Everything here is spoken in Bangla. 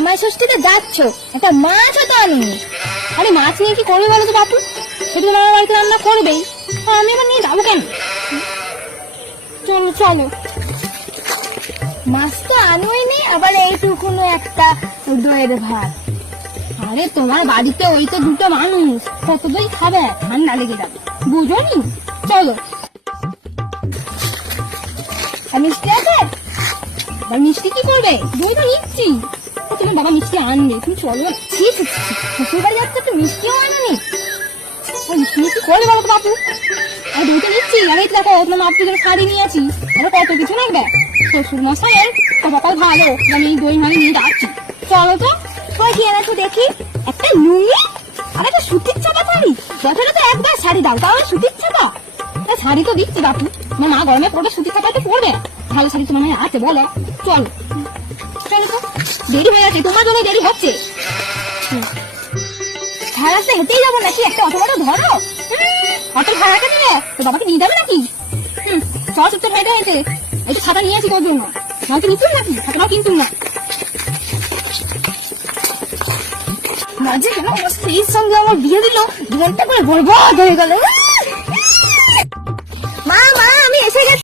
জামাই ষষ্ঠীতে যাচ্ছ, একটা মাছও তো আনুনি। আরে মাছ নিয়ে কি করবে বলো তো বাপু? সেটা তো আমার বাড়িতে রান্না করবেই, আমি এবার নিয়ে যাবো কেন? চলো চলো। মাছ তো আনোই নেই, আবার এইটুকুনো একটা দইয়ের ভাত। আরে তোমার বাড়িতে ওই তো দুটো মানুষ, কত দই খাবে? ঠান্ডা লেগে যাবে, বুঝোনি? চলো। মিষ্টি আছে? মিষ্টি কি করবে? দই তো নিচ্ছি। তোমার বাবা মিষ্টি আনবে, তুমি চলো। শ্বশুর বাড়ি যাচ্ছে তো মিষ্টিও আনোনি? মিষ্টি নিয়ে কি করবে বলো তো বাপু? আর দই তো নিচ্ছি, আমি তো দেখো তোমার মাপকে জন্য শাড়ি নিয়েছি, আরো কত কিছু লাগবে। শ্বশুর মশাইয়ের বাবাটাও ভালো, আমি এই দই মানে নিয়ে যাচ্ছি। চলো তো। কই কি এনেছো দেখি? একটা লুঙ্গি আর একটা সুতির চাপা শাড়ি। দেখো তো একবার শাড়ি দাও, তাহলে সুতির চাপা। শাড়ি তো দিচ্ছি বাপু, আমার মা গরমে পড়বে, সুতির চাপা তো পড়বে। ভালো শাড়ি তোমার মানে আছে বলো? চল চলো তো, দেরি হয়ে গেছে, তোমার জন্য দেরি হচ্ছে। ভাড়াতে হেঁটেই যাবো নাকি? একটা অটো ভাড়া ধরো। অটো ভাড়াটা দিলে তো বাবাকে নিয়ে যাবে নাকি? চল চুপচাপ হেঁটে হেঁটে। এই তো ছাতা নিয়েছি তোর জন্য, নাকি নিতুম নাকি? ছাতাটাও কিনতুম না। মাঝে কেন আমার স্ত্রীর সঙ্গে আমার বিয়ে দিল, জীবনটা করে বরবাদ হয়ে গেল।